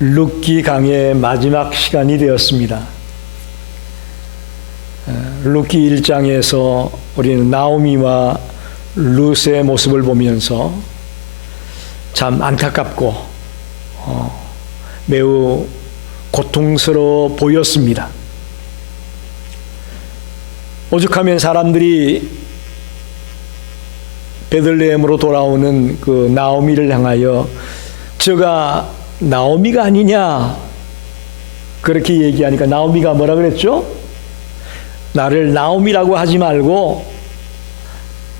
룻기 강의 마지막 시간이 되었습니다. 룻기 1장에서 우리는 나오미와 룻의 모습을 보면서 참 안타깝고 매우 고통스러워 보였습니다. 오죽하면 사람들이 베들레헴으로 돌아오는 그 나오미를 향하여 저가 나오미가 아니냐 그렇게 얘기하니까 나오미가 뭐라 그랬죠? 나를 나오미라고 하지 말고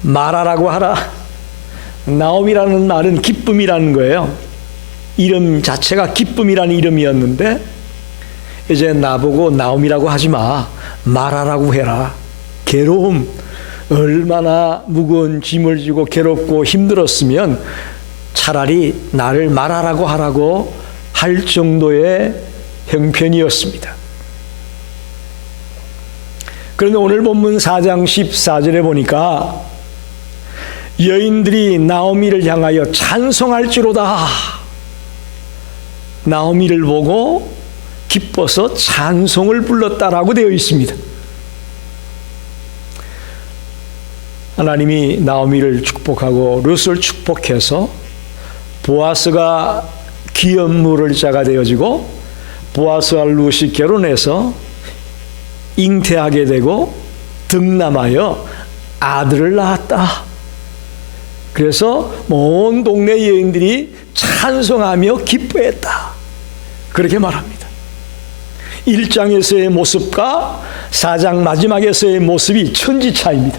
마라라고 하라. 나오미라는 말은 기쁨이라는 거예요. 이름 자체가 기쁨이라는 이름이었는데 이제 나보고 나오미라고 하지 마. 마라라고 해라. 괴로움, 얼마나 무거운 짐을 지고 괴롭고 힘들었으면 차라리 나를 마라라고 하라고 할 정도의 형편이었습니다. 그런데 오늘 본문 4장 14절에 보니까 여인들이 나오미를 향하여 찬송할지로다. 나오미를 보고 기뻐서 찬송을 불렀다라고 되어 있습니다. 하나님이 나오미를 축복하고 룻을 축복해서 보아스가 기업 물을 자가 되어지고 보아스와 룻이 결혼해서 잉태하게 되고 득남하여 아들을 낳았다. 그래서 온 동네 여인들이 찬송하며 기뻐했다. 그렇게 말합니다. 1장에서의 모습과 4장 마지막에서의 모습이 천지차이입니다.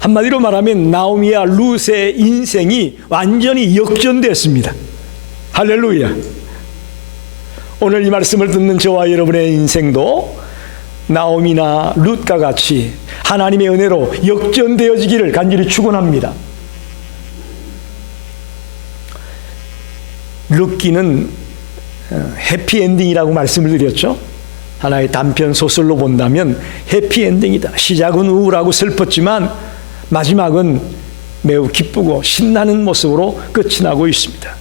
한마디로 말하면 나오미와 룻의 인생이 완전히 역전됐습니다. 할렐루야. 오늘 이 말씀을 듣는 저와 여러분의 인생도 나오미나 룻과 같이 하나님의 은혜로 역전되어지기를 간절히 축원합니다. 룻기는 해피엔딩이라고 말씀을 드렸죠. 하나의 단편 소설로 본다면 해피엔딩이다. 시작은 우울하고 슬펐지만 마지막은 매우 기쁘고 신나는 모습으로 끝이 나고 있습니다.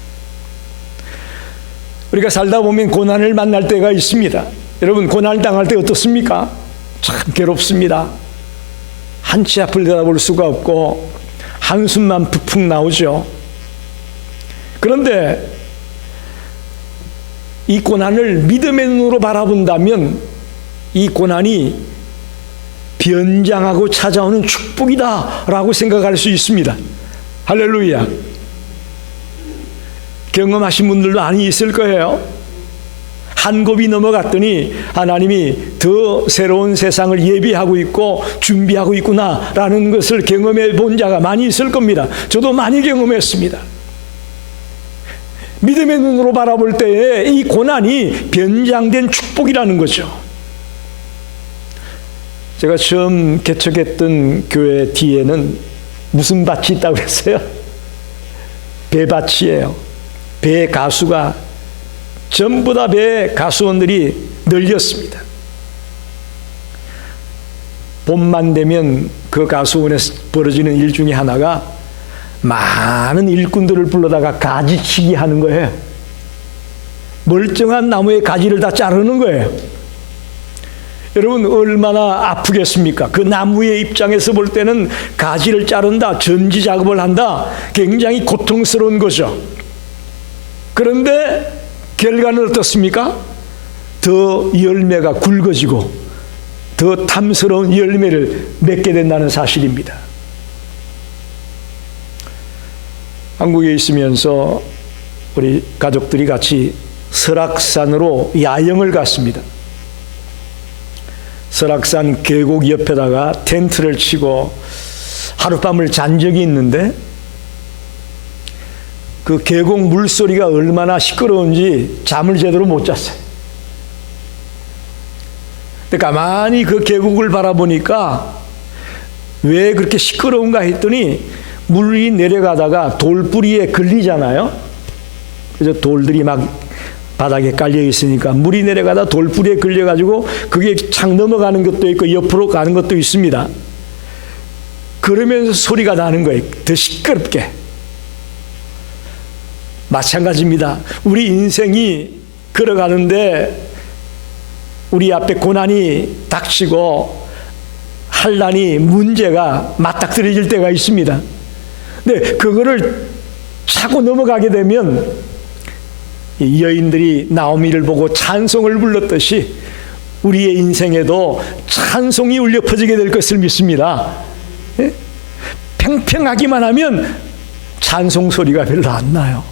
우리가 살다 보면 고난을 만날 때가 있습니다. 여러분, 고난을 당할 때 어떻습니까? 참 괴롭습니다. 한치 앞을 내다볼 수가 없고 한숨만 푹푹 나오죠. 그런데 이 고난을 믿음의 눈으로 바라본다면 이 고난이 변장하고 찾아오는 축복이다라고 생각할 수 있습니다. 할렐루야. 경험하신 분들도 많이 있을 거예요. 한 곱이 넘어갔더니 하나님이 더 새로운 세상을 예비하고 있고 준비하고 있구나라는 것을 경험해 본 자가 많이 있을 겁니다. 저도 많이 경험했습니다. 믿음의 눈으로 바라볼 때에 이 고난이 변장된 축복이라는 거죠. 제가 처음 개척했던 교회 뒤에는 무슨 밭이 있다고 했어요? 배밭이에요. 배 가수가 전부 다 배 가수원들이 늘렸습니다. 봄만 되면 그 가수원에서 벌어지는 일 중에 하나가 많은 일꾼들을 불러다가 가지치기 하는 거예요. 멀쩡한 나무의 가지를 다 자르는 거예요. 여러분, 얼마나 아프겠습니까? 그 나무의 입장에서 볼 때는 가지를 자른다, 전지 작업을 한다, 굉장히 고통스러운 거죠. 그런데 결과는 어떻습니까? 더 열매가 굵어지고 더 탐스러운 열매를 맺게 된다는 사실입니다. 한국에 있으면서 우리 가족들이 같이 설악산으로 야영을 갔습니다. 설악산 계곡 옆에다가 텐트를 치고 하룻밤을 잔 적이 있는데 그 계곡 물소리가 얼마나 시끄러운지 잠을 제대로 못 잤어요. 근데 가만히 그 계곡을 바라보니까 왜 그렇게 시끄러운가 했더니 물이 내려가다가 돌뿌리에 걸리잖아요. 그래서 돌들이 막 바닥에 깔려 있으니까 물이 내려가다 돌뿌리에 걸려가지고 그게 착 넘어가는 것도 있고 옆으로 가는 것도 있습니다. 그러면서 소리가 나는 거예요. 더 시끄럽게. 마찬가지입니다. 우리 인생이 걸어가는데 우리 앞에 고난이 닥치고 환난이 문제가 맞닥뜨려질 때가 있습니다. 근데 그거를 차고 넘어가게 되면 이 여인들이 나오미를 보고 찬송을 불렀듯이 우리의 인생에도 찬송이 울려 퍼지게 될 것을 믿습니다. 예? 팽팽하기만 하면 찬송 소리가 별로 안 나요.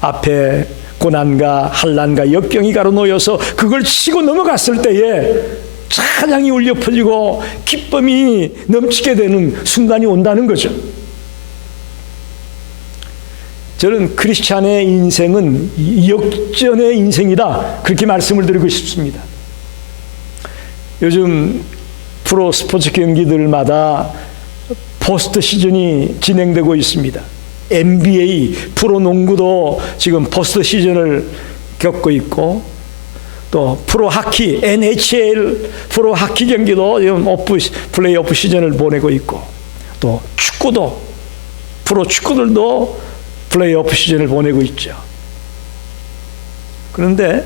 앞에 고난과 환난과 역경이 가로놓여서 그걸 치고 넘어갔을 때에 찬양이 울려 퍼지고 기쁨이 넘치게 되는 순간이 온다는 거죠. 저는 크리스찬의 인생은 역전의 인생이다, 그렇게 말씀을 드리고 싶습니다. 요즘 프로 스포츠 경기들마다 포스트 시즌이 진행되고 있습니다. NBA 프로농구도 지금 포스트 시즌을 겪고 있고, 또 프로 하키 NHL 프로 하키 경기도 지금 플레이오프 시즌을 보내고 있고, 또 축구도 프로 축구들도 플레이오프 시즌을 보내고 있죠. 그런데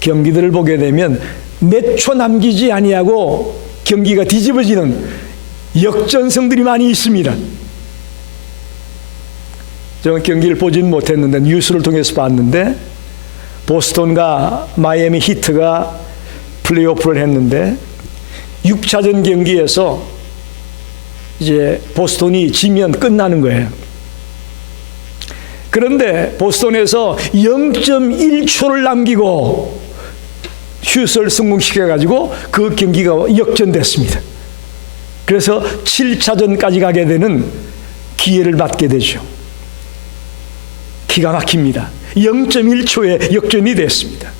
경기들을 보게 되면 몇 초 남기지 아니하고 경기가 뒤집어지는 역전승들이 많이 있습니다. 저는 경기를 보지는 못했는데 뉴스를 통해서 봤는데, 보스턴과 마이애미 히트가 플레이오프를 했는데 6차전 경기에서 이제 보스턴이 지면 끝나는 거예요. 그런데 보스턴에서 0.1초를 남기고 슛을 성공시켜가지고 그 경기가 역전됐습니다. 그래서 7차전까지 가게 되는 기회를 받게 되죠. 기가 막힙니다. 0.1초에 역전이 됐습니다.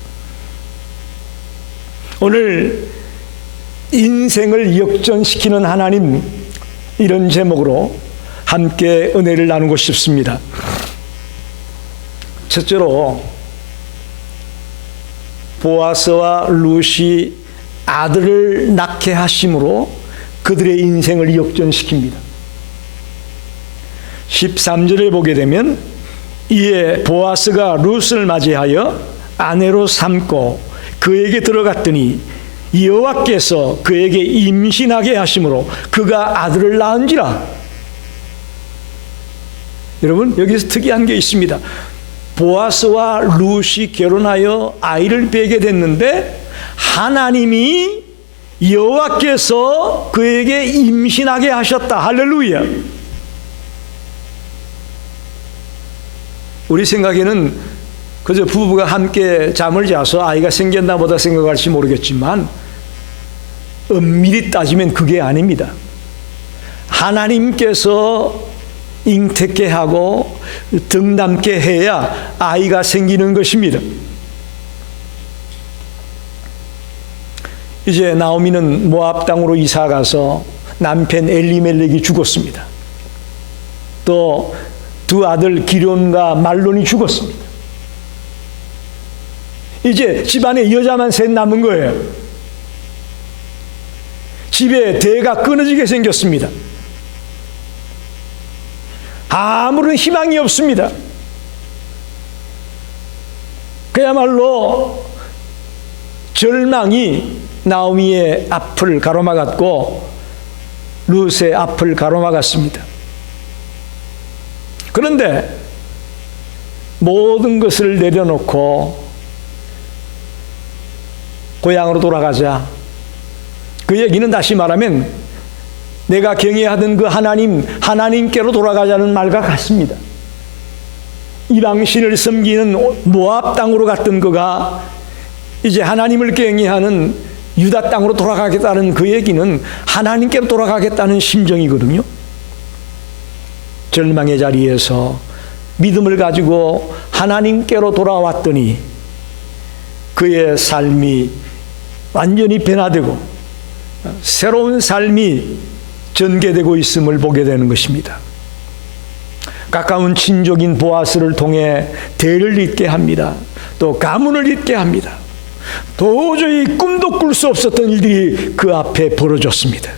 오늘 인생을 역전시키는 하나님, 이런 제목으로 함께 은혜를 나누고 싶습니다. 첫째로 보아스와 룻이 아들을 낳게 하심으로 그들의 인생을 역전시킵니다. 13절에 보게 되면, 이에 보아스가 룻을 맞이하여 아내로 삼고 그에게 들어갔더니 여호와께서 그에게 임신하게 하심으로 그가 아들을 낳은지라. 여러분, 여기서 특이한 게 있습니다. 보아스와 룻이 결혼하여 아이를 베게 됐는데 하나님이 여호와께서 그에게 임신하게 하셨다. 할렐루야. 우리 생각에는 그저 부부가 함께 잠을 자서 아이가 생겼나 보다 생각할지 모르겠지만 엄밀히 따지면 그게 아닙니다. 하나님께서 잉태케 하고 등남게 해야 아이가 생기는 것입니다. 이제 나오미는 모압 땅으로 이사 가서 남편 엘리멜렉이 죽었습니다. 또 두 아들 기럨과 말론이 죽었습니다. 이제 집안에 여자만 셋 남은 거예요. 집에 대가 끊어지게 생겼습니다. 아무런 희망이 없습니다. 그야말로 절망이 나오미의 앞을 가로막았고 룻의 앞을 가로막았습니다. 그런데 모든 것을 내려놓고 고향으로 돌아가자. 그 얘기는 다시 말하면 내가 경외하던 그 하나님께로 돌아가자는 말과 같습니다. 이방신을 섬기는 모압 땅으로 갔던 그가 이제 하나님을 경외하는 유다 땅으로 돌아가겠다는 그 얘기는 하나님께로 돌아가겠다는 심정이거든요. 절망의 자리에서 믿음을 가지고 하나님께로 돌아왔더니 그의 삶이 완전히 변화되고 새로운 삶이 전개되고 있음을 보게 되는 것입니다. 가까운 친족인 보아스를 통해 대를 잇게 합니다. 또 가문을 잇게 합니다. 도저히 꿈도 꿀 수 없었던 일들이 그 앞에 벌어졌습니다.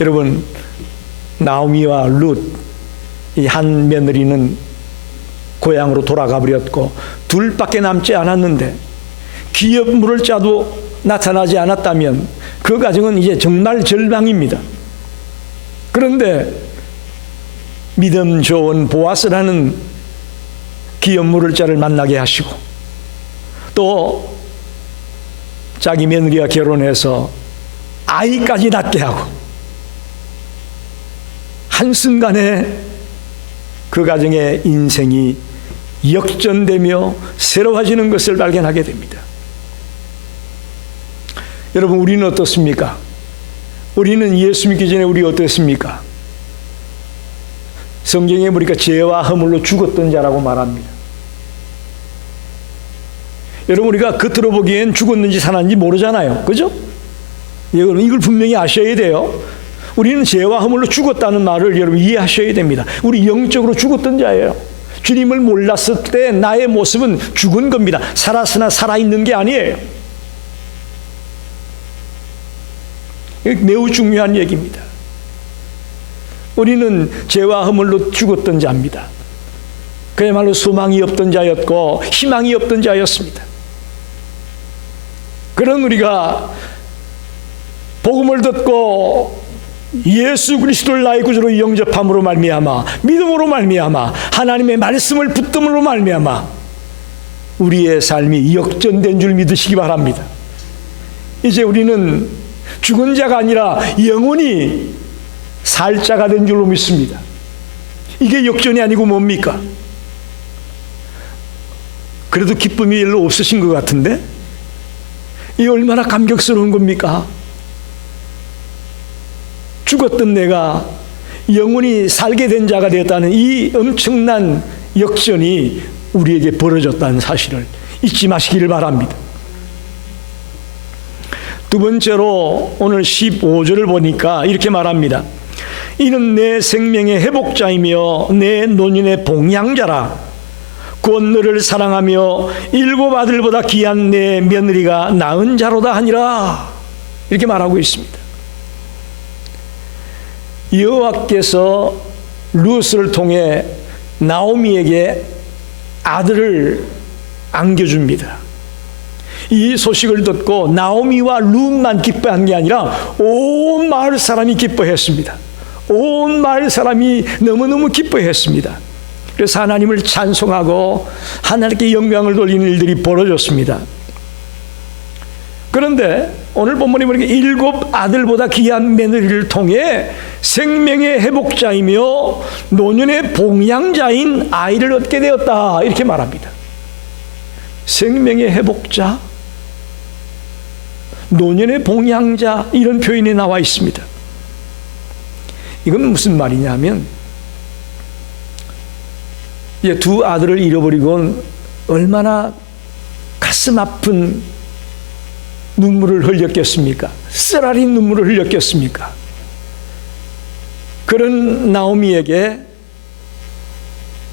여러분, 나오미와 룻 이 한 며느리는 고향으로 돌아가 버렸고 둘밖에 남지 않았는데 기업 물을 자도 나타나지 않았다면 그 가정은 이제 정말 절망입니다. 그런데 믿음 좋은 보아스라는 기업 물을 자를 만나게 하시고 또 자기 며느리와 결혼해서 아이까지 낳게 하고 한순간에 그 가정의 인생이 역전되며 새로워지는 것을 발견하게 됩니다. 여러분, 우리는 어떻습니까? 우리는 예수 믿기 전에 우리 어땠습니까? 성경에 보니까 죄와 허물로 죽었던 자라고 말합니다. 여러분, 우리가 겉으로 보기엔 죽었는지 살았는지 모르잖아요. 그죠? 여러분, 이걸 분명히 아셔야 돼요. 우리는 죄와 허물로 죽었다는 말을 여러분 이해하셔야 됩니다. 우리 영적으로 죽었던 자예요. 주님을 몰랐을 때 나의 모습은 죽은 겁니다. 살았으나 살아있는 게 아니에요. 매우 중요한 얘기입니다. 우리는 죄와 허물로 죽었던 자입니다. 그야말로 소망이 없던 자였고 희망이 없던 자였습니다. 그런 우리가 복음을 듣고 예수 그리스도를 나의 구주로 영접함으로 말미암아 믿음으로 말미암아 하나님의 말씀을 붙듦으로 말미암아 우리의 삶이 역전된 줄 믿으시기 바랍니다. 이제 우리는 죽은 자가 아니라 영원히 살 자가 된 줄로 믿습니다. 이게 역전이 아니고 뭡니까? 그래도 기쁨이 별로 없으신 것 같은데 이 얼마나 감격스러운 겁니까? 죽었던 내가 영원히 살게 된 자가 되었다는 이 엄청난 역전이 우리에게 벌어졌다는 사실을 잊지 마시기를 바랍니다. 두 번째로 오늘 15절을 보니까 이렇게 말합니다. 이는 내 생명의 회복자이며 내 노년의 봉양자라. 곧 너를 사랑하며 일곱 아들보다 귀한 내 며느리가 낳은 자로다 하니라. 이렇게 말하고 있습니다. 여호와께서 룻을 통해 나오미에게 아들을 안겨줍니다. 이 소식을 듣고 나오미와 룻만 기뻐한 게 아니라 온 마을 사람이 기뻐했습니다. 온 마을 사람이 너무너무 기뻐했습니다. 그래서 하나님을 찬송하고 하나님께 영광을 돌리는 일들이 벌어졌습니다. 그런데 오늘 본문에 보니까 일곱 아들보다 귀한 며느리를 통해 생명의 회복자이며 노년의 봉양자인 아이를 얻게 되었다 이렇게 말합니다. 생명의 회복자, 노년의 봉양자 이런 표현이 나와 있습니다. 이건 무슨 말이냐면 두 아들을 잃어버리곤 얼마나 가슴 아픈 눈물을 흘렸겠습니까? 쓰라린 눈물을 흘렸겠습니까? 그런 나오미에게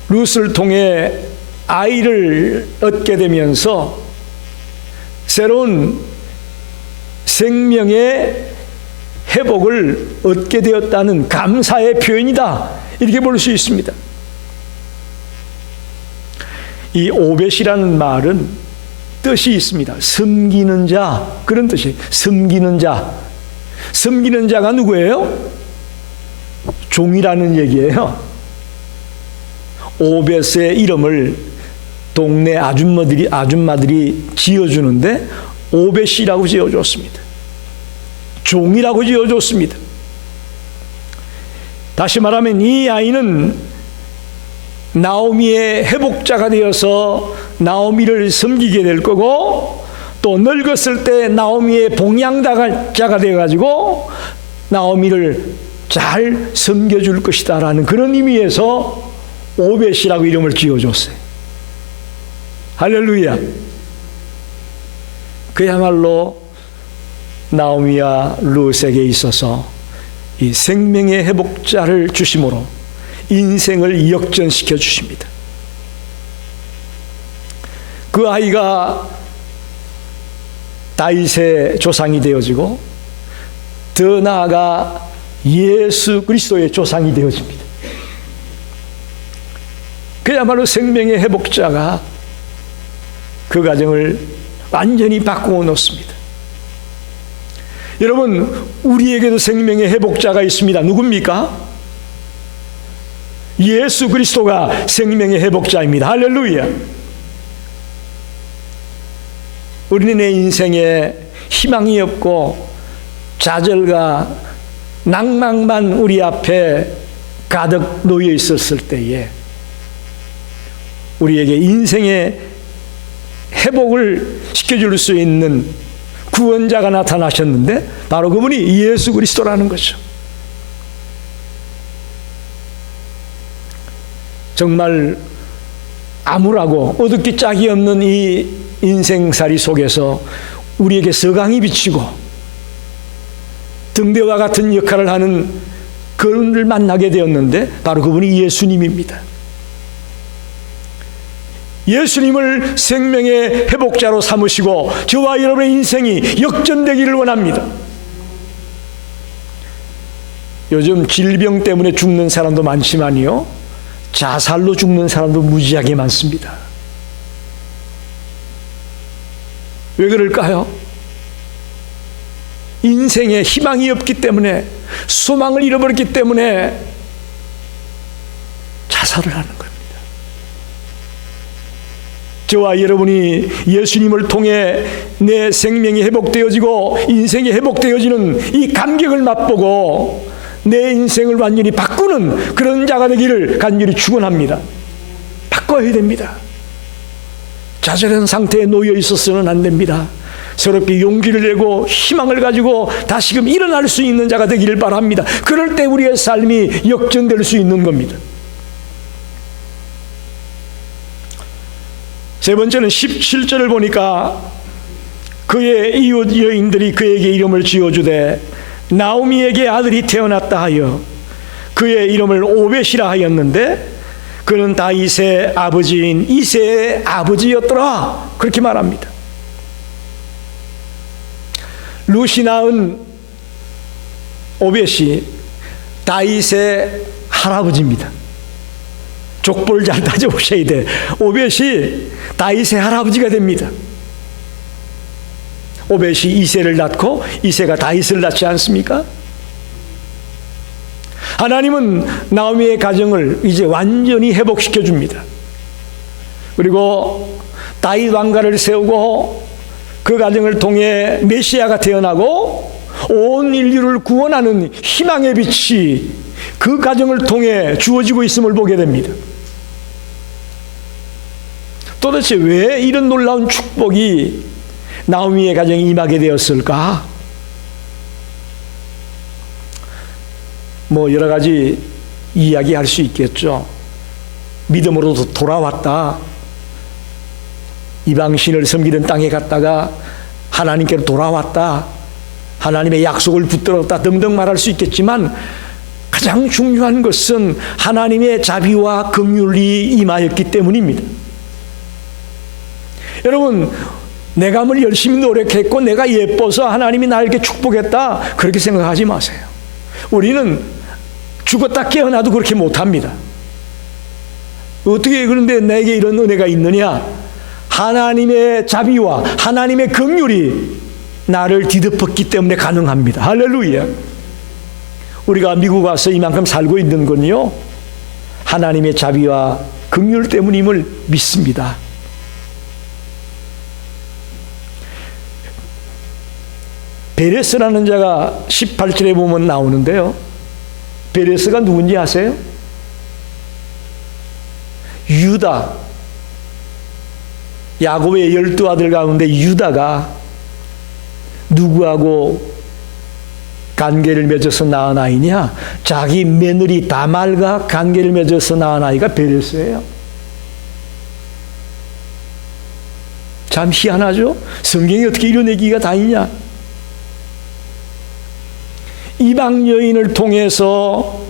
룻을 통해 아이를 얻게 되면서 새로운 생명의 회복을 얻게 되었다는 감사의 표현이다 이렇게 볼 수 있습니다. 이 오벳이라는 말은 뜻이 있습니다. 섬기는 자 그런 뜻이에요. 섬기는 자. 섬기는 자가 누구예요? 종이라는 얘기예요. 오벳의 이름을 동네 아줌마들이 지어주는데 오벳이라고 지어줬습니다. 종이라고 지어줬습니다. 다시 말하면 이 아이는 나오미의 회복자가 되어서 나오미를 섬기게 될 거고 또 늙었을 때 나오미의 봉양자가 되어가지고 나오미를 잘 섬겨줄 것이다 라는 그런 의미에서 오벳이라고 이름을 지어줬어요. 할렐루야. 그야말로 나오미와 룻에게 있어서 이 생명의 회복자를 주심으로 인생을 역전시켜 주십니다. 그 아이가 다윗의 조상이 되어지고 더 나아가 예수 그리스도의 조상이 되어집니다. 그야말로 생명의 회복자가 그 가정을 완전히 바꾸어 놓습니다. 여러분, 우리에게도 생명의 회복자가 있습니다. 누굽니까? 예수 그리스도가 생명의 회복자입니다. 할렐루야. 우리는 내 인생에 희망이 없고 좌절과 낭망만 우리 앞에 가득 놓여 있었을 때에 우리에게 인생의 회복을 시켜줄 수 있는 구원자가 나타나셨는데 바로 그분이 예수 그리스도라는 거죠. 정말 암울하고 어둡기 짝이 없는 이 인생살이 속에서 우리에게 서강이 비치고 등대와 같은 역할을 하는 그분을 만나게 되었는데 바로 그분이 예수님입니다. 예수님을 생명의 회복자로 삼으시고 저와 여러분의 인생이 역전되기를 원합니다. 요즘 질병 때문에 죽는 사람도 많지만요, 자살로 죽는 사람도 무지하게 많습니다. 왜 그럴까요? 인생에 희망이 없기 때문에, 소망을 잃어버렸기 때문에 자살을 하는 겁니다. 저와 여러분이 예수님을 통해 내 생명이 회복되어지고 인생이 회복되어지는 이 감격을 맛보고 내 인생을 완전히 바꾸는 그런 자가 되기를 간절히 축원합니다. 바꿔야 됩니다. 좌절한 상태에 놓여 있어서는 안 됩니다. 새롭게 용기를 내고 희망을 가지고 다시금 일어날 수 있는 자가 되기를 바랍니다. 그럴 때 우리의 삶이 역전될 수 있는 겁니다. 세 번째는 17절을 보니까 그의 이웃 여인들이 그에게 이름을 지어주되 나오미에게 아들이 태어났다 하여 그의 이름을 오벳이라 하였는데 그는 다윗의 아버지인 이새의 아버지였더라. 그렇게 말합니다. 룻이 낳은 오벳이 다윗의 할아버지입니다. 족보를 잘 따져보셔야 돼. 오벳이 다윗의 할아버지가 됩니다. 오벳이 이새를 낳고 이새가 다윗을 낳지 않습니까? 하나님은 나오미의 가정을 이제 완전히 회복시켜 줍니다. 그리고 다윗 왕가를 세우고 그 가정을 통해 메시아가 태어나고 온 인류를 구원하는 희망의 빛이 그 가정을 통해 주어지고 있음을 보게 됩니다. 도대체 왜 이런 놀라운 축복이 나오미의 가정에 임하게 되었을까? 뭐 여러 가지 이야기할 수 있겠죠. 믿음으로도 돌아왔다. 이방신을 섬기는 땅에 갔다가 하나님께로 돌아왔다. 하나님의 약속을 붙들었다 등등 말할 수 있겠지만 가장 중요한 것은 하나님의 자비와 긍휼이 임하였기 때문입니다. 여러분, 내가 뭘 열심히 노력했고 내가 예뻐서 하나님이 나에게 축복했다 그렇게 생각하지 마세요. 우리는 죽었다 깨어나도 그렇게 못합니다. 어떻게 그런데 내게 이런 은혜가 있느냐? 하나님의 자비와 하나님의 긍휼이 나를 뒤덮었기 때문에 가능합니다. 할렐루야. 우리가 미국 와서 이만큼 살고 있는 건요, 하나님의 자비와 긍휼 때문임을 믿습니다. 베레스라는 자가 18절에 보면 나오는데요, 베레스가 누군지 아세요? 유다, 야곱의 12아들 가운데 유다가 누구하고 관계를 맺어서 낳은 아이냐? 자기 며느리 다말과 관계를 맺어서 낳은 아이가 베레스예요. 참 희한하죠? 성경에 어떻게 이런 얘기가 다 있냐? 이방 여인을 통해서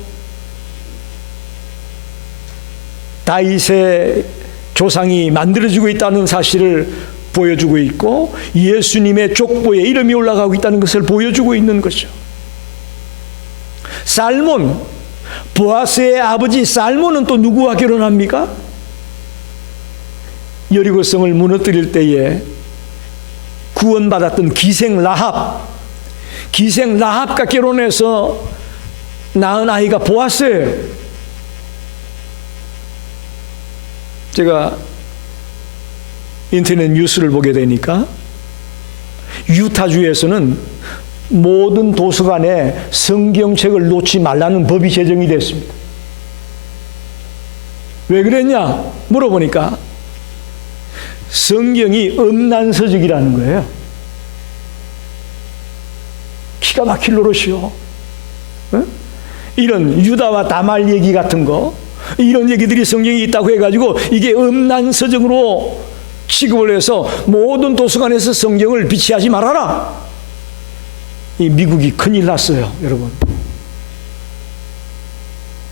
다윗의 조상이 만들어지고 있다는 사실을 보여주고 있고 예수님의 족보에 이름이 올라가고 있다는 것을 보여주고 있는 거죠. 살몬, 보아스의 아버지 살몬은 또 누구와 결혼합니까? 여리고성을 무너뜨릴 때에 구원받았던 기생 라합과 결혼해서 낳은 아이가 보아스예요. 제가 인터넷 뉴스를 보게 되니까 유타주에서는 모든 도서관에 성경책을 놓지 말라는 법이 제정이 됐습니다. 왜 그랬냐 물어보니까 성경이 음란서적이라는 거예요. 기가 막힐 노릇이요. 이런 유다와 다말 얘기 같은 거, 이런 얘기들이 성경에 있다고 해가지고 이게 음란서적으로 취급을 해서 모든 도서관에서 성경을 비치하지 말아라. 이 미국이 큰일 났어요, 여러분.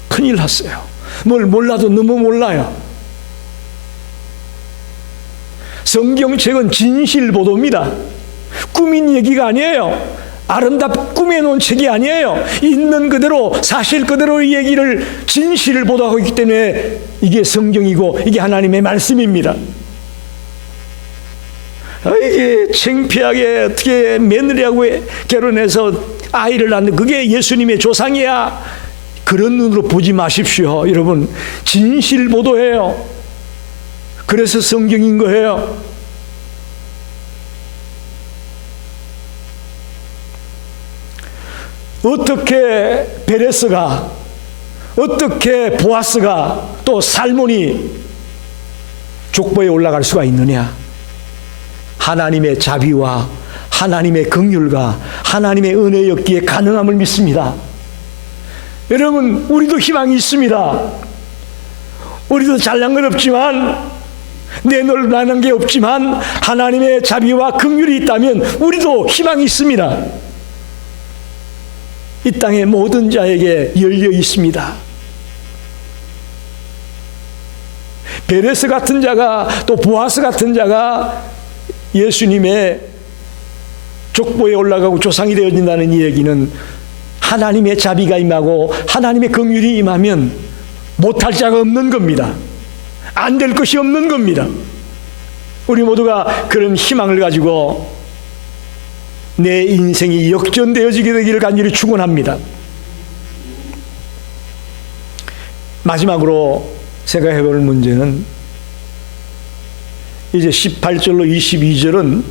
큰일 났어요. 뭘 몰라도 너무 몰라요. 성경책은 진실 보도입니다. 꾸민 얘기가 아니에요. 아름답게 꾸며놓은 책이 아니에요. 있는 그대로 사실 그대로의 얘기를 진실을 보도하고 있기 때문에 이게 성경이고 이게 하나님의 말씀입니다. 이게 창피하게 어떻게 며느리하고 결혼해서 아이를 낳는 그게 예수님의 조상이야. 그런 눈으로 보지 마십시오. 여러분, 진실 보도해요. 그래서 성경인 거예요. 어떻게 베레스가, 어떻게 보아스가 또 살몬이 족보에 올라갈 수가 있느냐? 하나님의 자비와 하나님의 긍휼과 하나님의 은혜였기에 가능함을 믿습니다. 여러분, 우리도 희망이 있습니다. 우리도 잘난 건 없지만, 내놓을 만한 게 없지만 하나님의 자비와 긍휼이 있다면 우리도 희망이 있습니다. 이 땅의 모든 자에게 열려 있습니다. 베레스 같은 자가 또 보아스 같은 자가 예수님의 족보에 올라가고 조상이 되어진다는 이 얘기는 하나님의 자비가 임하고 하나님의 긍휼이 임하면 못할 자가 없는 겁니다. 안 될 것이 없는 겁니다. 우리 모두가 그런 희망을 가지고 내 인생이 역전되어지게 되기를 간절히 축원합니다. 마지막으로 생각해 볼 문제는 이제 18절로 22절은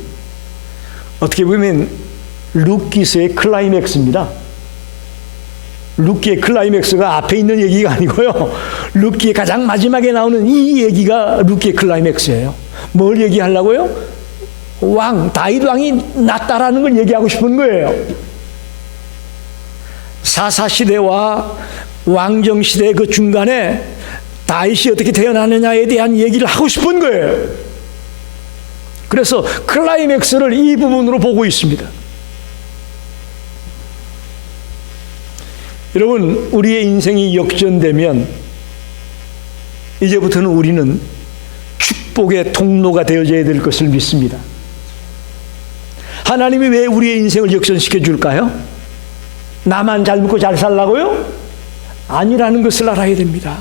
어떻게 보면 룻기서의 클라이맥스입니다. 룻기의 클라이맥스가 앞에 있는 얘기가 아니고요. 룻기의 가장 마지막에 나오는 이 얘기가 룻기의 클라이맥스예요. 뭘 얘기하려고요? 다윗 왕이 낫다라는 걸 얘기하고 싶은 거예요. 사사시대와 왕정시대 그 중간에 다윗이 어떻게 태어나느냐에 대한 얘기를 하고 싶은 거예요. 그래서 클라이맥스를 이 부분으로 보고 있습니다. 여러분, 우리의 인생이 역전되면 이제부터는 우리는 축복의 통로가 되어져야 될 것을 믿습니다. 하나님이 왜 우리의 인생을 역전시켜 줄까요? 나만 잘 먹고 잘 살라고요? 아니라는 것을 알아야 됩니다.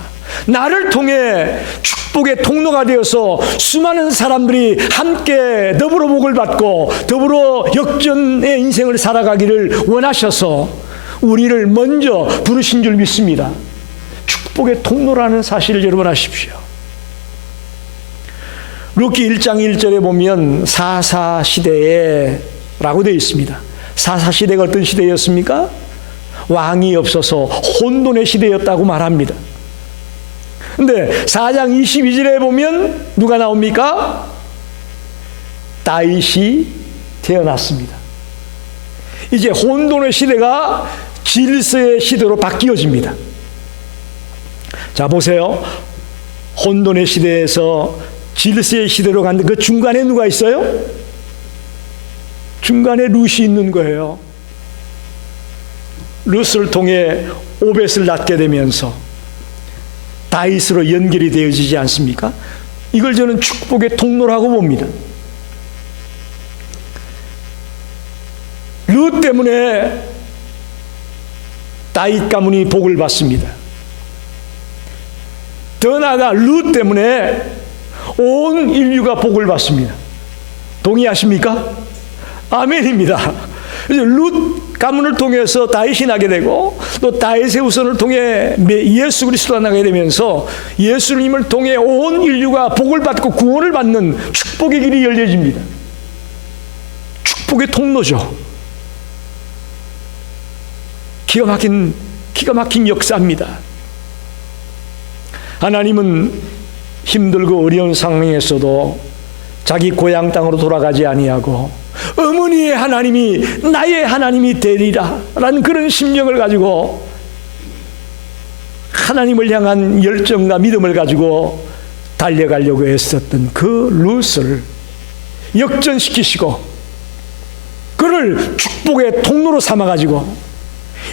나를 통해 축복의 통로가 되어서 수많은 사람들이 함께 더불어 복을 받고 더불어 역전의 인생을 살아가기를 원하셔서 우리를 먼저 부르신 줄 믿습니다. 축복의 통로라는 사실을 여러분 아십시오. 룻기 1장 1절에 보면 사사시대에 라고 되어 있습니다. 사사시대가 어떤 시대였습니까? 왕이 없어서 혼돈의 시대였다고 말합니다. 근데 4장 22절에 보면 누가 나옵니까? 다윗이 태어났습니다. 이제 혼돈의 시대가 질서의 시대로 바뀌어집니다. 자, 보세요. 혼돈의 시대에서 질서의 시대로 갔는데 그 중간에 누가 있어요? 중간에 룻이 있는 거예요. 룻을 통해 오벳을 낳게 되면서 다윗으로 연결이 되어지지 않습니까? 이걸 저는 축복의 통로라고 봅니다. 룻 때문에 다윗 가문이 복을 받습니다. 더 나아가 룻 때문에 온 인류가 복을 받습니다. 동의하십니까? 아멘입니다. 그래서 룻 가문을 통해서 다윗이 나게 되고 또 다윗의 후손을 통해 예수 그리스도가 나게 되면서 예수님을 통해 온 인류가 복을 받고 구원을 받는 축복의 길이 열려집니다. 축복의 통로죠. 기가 막힌 역사입니다. 하나님은 힘들고 어려운 상황에서도 자기 고향 땅으로 돌아가지 아니하고 어머니의 하나님이 나의 하나님이 되리라 라는 그런 심령을 가지고 하나님을 향한 열정과 믿음을 가지고 달려가려고 애썼던 그 룻을 역전시키시고 그를 축복의 통로로 삼아가지고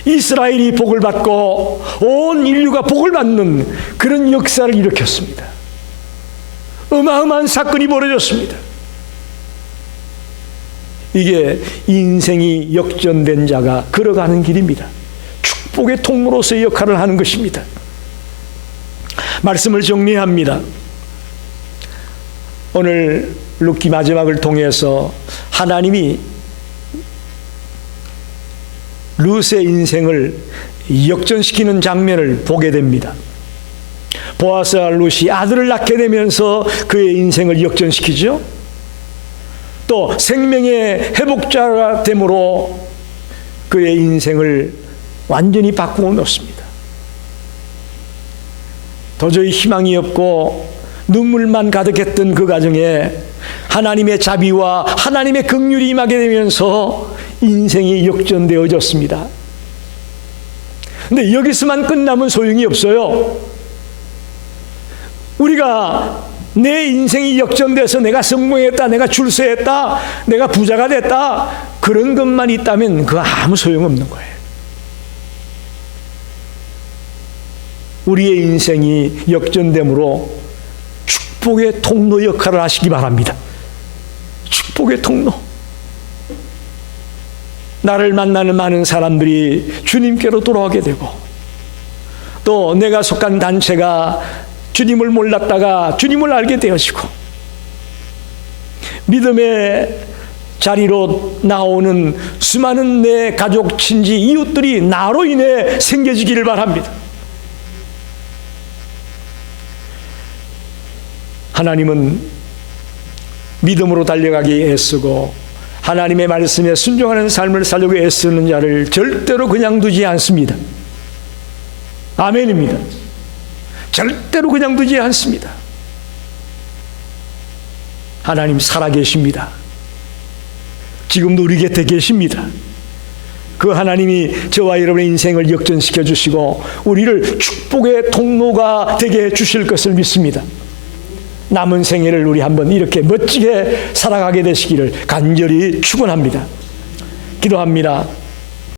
이스라엘이 복을 받고 온 인류가 복을 받는 그런 역사를 일으켰습니다. 어마어마한 사건이 벌어졌습니다. 이게 인생이 역전된 자가 걸어가는 길입니다. 축복의 통로로서의 역할을 하는 것입니다. 말씀을 정리합니다. 오늘 룻기 마지막을 통해서 하나님이 룻의 인생을 역전시키는 장면을 보게 됩니다. 보아스와 룻이 아들을 낳게 되면서 그의 인생을 역전시키죠. 또 생명의 회복자가 됨으로 그의 인생을 완전히 바꾸어 놓습니다. 도저히 희망이 없고 눈물만 가득했던 그 가정에 하나님의 자비와 하나님의 긍휼이 임하게 되면서 인생이 역전되어졌습니다. 근데 여기서만 끝나면 소용이 없어요. 우리가 내 인생이 역전돼서 내가 성공했다, 내가 출세했다, 내가 부자가 됐다, 그런 것만 있다면 그거 아무 소용없는 거예요. 우리의 인생이 역전됨으로 축복의 통로 역할을 하시기 바랍니다. 축복의 통로. 나를 만나는 많은 사람들이 주님께로 돌아오게 되고 또 내가 속한 단체가 주님을 몰랐다가 주님을 알게 되어지고 믿음의 자리로 나오는 수많은 내 가족, 친지, 이웃들이 나로 인해 생겨지기를 바랍니다. 하나님은 믿음으로 달려가기 애쓰고 하나님의 말씀에 순종하는 삶을 살려고 애쓰는 자를 절대로 그냥 두지 않습니다. 아멘입니다. 절대로 그냥 두지 않습니다. 하나님 살아계십니다. 지금도 우리 곁에 계십니다. 그 하나님이 저와 여러분의 인생을 역전시켜 주시고 우리를 축복의 통로가 되게 해 주실 것을 믿습니다. 남은 생애를 우리 한번 이렇게 멋지게 살아가게 되시기를 간절히 축원합니다. 기도합니다.